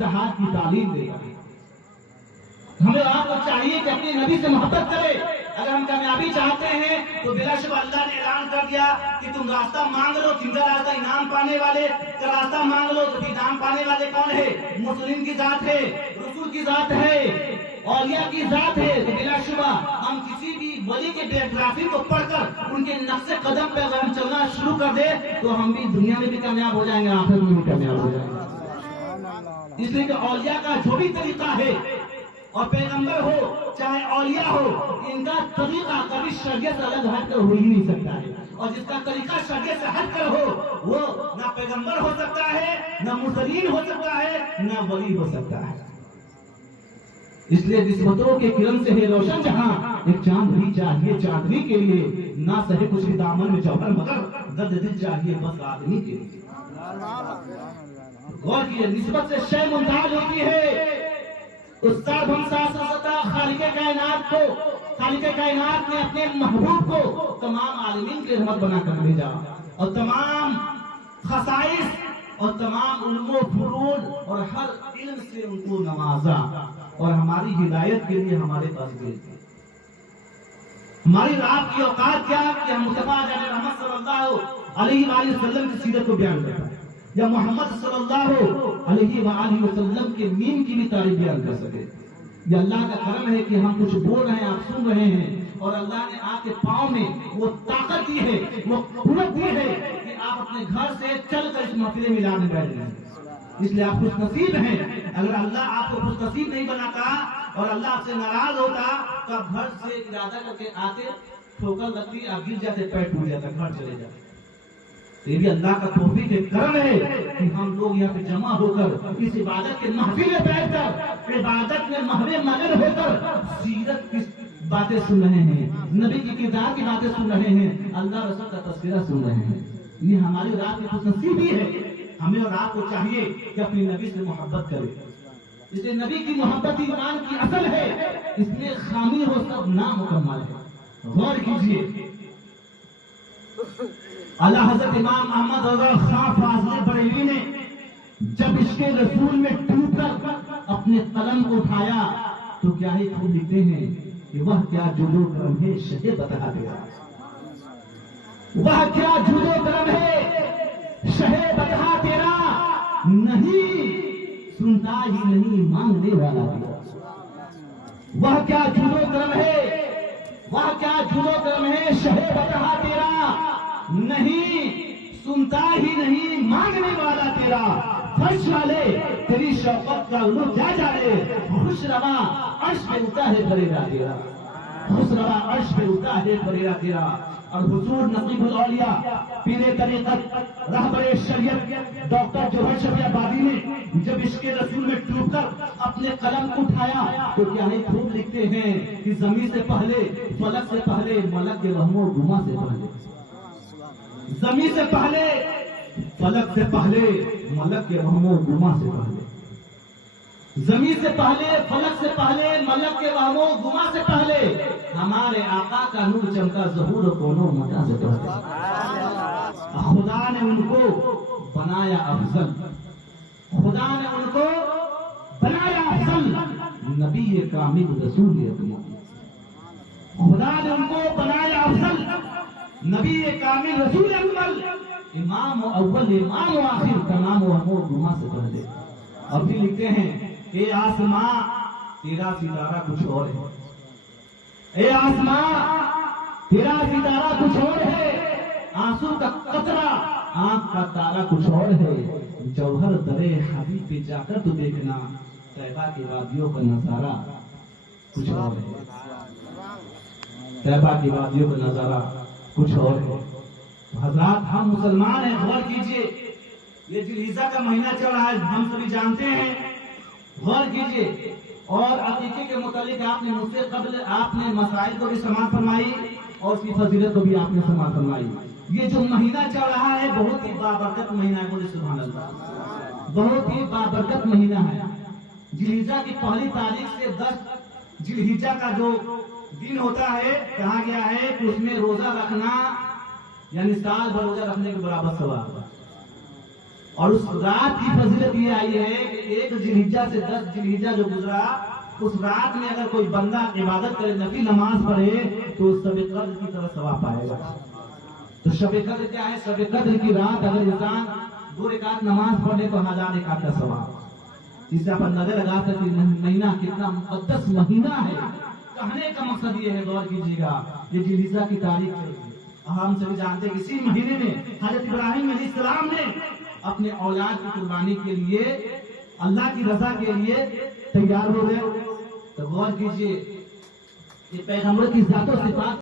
इत्तेहाद की तालीम देगा। हमें आपको चाहिए कि अपने नबी से मोहब्बत करें। अगर हम कामयाबी चाहते हैं तो बिलाशुबा अल्लाह ने ऐलान कर दिया कि तुम रास्ता मांग लो, जिनका रास्ता इनाम पाने वाले का रास्ता मांग लो। तो इनाम पाने वाले कौन है? मुस्लिम की जात है, रसूल की जात है, औलिया की जात है। तो बिलाशुबा हम किसी भी वली के बायोग्राफी को पढ़कर उनके नक्शे कदम पे अगर हम चलना शुरू कर दे तो हम भी दुनिया में भी कामयाब हो जाएंगे, आखिरत में भी कामयाब हो जाएंगे। इसलिए कि औलिया का जो भी तरीका है और पैगंबर हो चाहे औलिया हो, इनका तरीका कभी शरीयत से अलग हटकर हो ही नहीं सकता है। और जिसका तरीका शरीयत से हटकर हो वो ना पैगंबर हो सकता है, ना मुर्सलीन हो सकता है, ना वली हो सकता है। इसलिए निस्बतों के किरण से है रोशन जहां, एक चांद भी चाहिए चांदनी के लिए, ना सहे कुछ भी दामन में जौहर मगर दर्द दिल चाहिए बस आदमी के लिए। गौर कीजिए, निस्बत से शय मुमताज होती है। उस खालिके कायनात को, खालिके कायनात ने अपने महबूब को तमाम आलमीन की रहमत बनाकर भेजा और तमाम खसाइस और तमाम उल्मो फुरूद और हर इल्म से उनको नवाजा और हमारी हिदायत के लिए हमारे पास भेज। हमारी रात की औकात क्या कि हम मुस्तफा रहमत सल्लल्लाहु अलैहि वसल्लम की सीरत को बयान करता है या मोहम्मद सल्लल्लाहु अलैहि वसल्लम के मीन की भी तारीफ बयान कर सके। ये अल्लाह का करम है कि हम कुछ बोल रहे हैं, आप सुन रहे हैं और अल्लाह ने आपके पाँव में वो ताकत दी है, वो कुव्वत दी है कि आप अपने घर से चलकर इस महफिल में मिलाने बैठ गए। इसलिए आप खुश नसीब हैं। अगर अल्लाह आपको खुश नसीब नहीं बनाता और अल्लाह आपसे नाराज होता तो आप घर से इरादा करके आते, ठोकर लगती, आप गिर जाते, पैर टूट जाता, घर चले जाते। ये भी अल्लाह का तौफीक है, करम है कि हम लोग यहाँ पे जमा होकर इस इबादत के महफिल में बैठकर इबादत में महवे मगन होकर सीरत की बातें सुन रहे हैं, नबी की किरदार की बातें सुन रहे हैं, अल्लाह रसूल का तस्वीर सुन रहे हैं। ये हमारी रात की खुशनसीबी है। हमें और आपको चाहिए कि अपने नबी से मोहब्बत करें। इसलिए नबी की मोहब्बत ईमान की असल है, इसमें खामी हो सब नामुकम्मल है। गौर कीजिए, अल्लाह हज़रत इमाम अहमद रज़ा खां फाज़िल बरेलवी ने जब इसके रसूल में टूटकर अपने कलम को उठाया तो क्या ही खूब लिखते हैं कि वह क्या जुदो करम है शहे बता तेरा, वह क्या जुदो करम है शहे बता तेरा, नहीं सुनता ही नहीं मांगने वाला तेरा। वह क्या जुदो करम है, वह क्या जुदो करम है शहे बता तेरा, नहीं सुनता ही नहीं मांगने वाला तेरा। फर्श वाले तेरी शौकत का उल्लू जा जाने, खुश रवा अर्श पे उठा है फरेरा तेरा, खुश रवा अर्श पे उठा है फरेरा तेरा। और हुजूर नकीबुल औलिया पीरे तरीक़त रहबरे शरीयत डॉक्टर जोहर शफी आबादी ने जब इसके रसूल में टूटकर अपने कलम को उठाया तो क्या ही खूब लिखते हैं कि ज़मीन से पहले फलक से पहले मलक के वहमो गुमा से पहले, ज़मीन से पहले फलक से पहले मलक के वहमो गुमा से पहले, ज़मीन से पहले फलक से पहले मलक के वहमो गुमा से पहले हमारे आका का नूर चमका ज़हूर कोनो मजा से पहले। खुदा ने उनको बनाया अफजल, खुदा ने उनको बनाया अफजल, नबी कामिल रसूल अकमल। खुदा ने उनको बनाया अफजल, नबी कामिल रसूल अकमल, इमाम अव्वल इमाम आखिर, तमाम अमूर गुमा से पहले। अब भी लिखते हैं ए आसमां तेरा सितारा कुछ और है, ए आसमां तेरा सितारा कुछ और है, आंसू का कतरा आंख का तारा कुछ और है, जौहर दरे हबीब पे जाकर तो देखना तैबा की वादियों का नजारा कुछ और है, तैबा की वादियों का नजारा कुछ और है। हज़रात हम मुसलमान हैं, गौर कीजिए, ये जिलहिज्जा का महीना चल रहा है, हम सभी जानते हैं, गौर कीजिए। और अकीके के मुतालिक आपने मुझसे कब्ल आपने मसाइल को भी समाप्त फरमाई और उसकी फजीलत को भी आपने समाप्त फरमाई। ये जो महीना चल रहा है बहुत ही बाबरकत महीना है, बोले सुभान अल्लाह, बहुत ही बाबरकत महीना है। जिलहिज्जा की पहली तारीख से 10 जिलहिज्जा का जो दिन होता है कहा गया है कि उसमें रोजा रखना यानी साल भर रोजा रखने के बराबर सवाब। और उस रात की फजीलत ये आई है कि 1 जिलहिज्जा से 10 जिलहिज्जा जो गुजरा, उस रात में अगर कोई बंदा इबादत करे, नफिल नमाज पढ़े, तो शब कद्र की तरह सवाब पाएगा। तो शब कद्र क्या है? शब कद्र की रात अगर इंसान 2 रकात नमाज पढ़े तो 1000 रकात का सवाब। इससे आप अंदाजा लगा सकते महीना कितना मुकद्दस महीना है। कहने का मकसद ये है, गौर कीजिएगा, ये जिलहिज्जा की तारीख है। हम सभी जानते हैं इसी महीने में हजरत इब्राहिम अलैहिस्सलाम ने अपने औलाद की कुर्बानी के लिए, अल्लाह की रजा के लिए तैयार हो गए। तो गौर कीजिए, ये पैगंबर की जातो सिफात